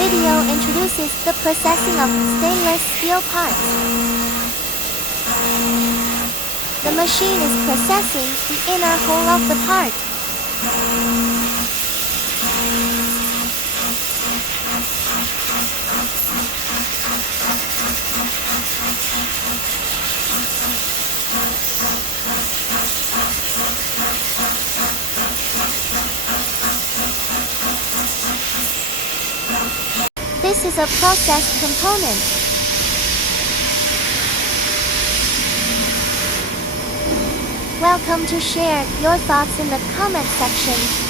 video introduces the processing of stainless steel parts. The machine is processing the inner hull of the part. This is a processed component. Welcome to share your thoughts in the comment section.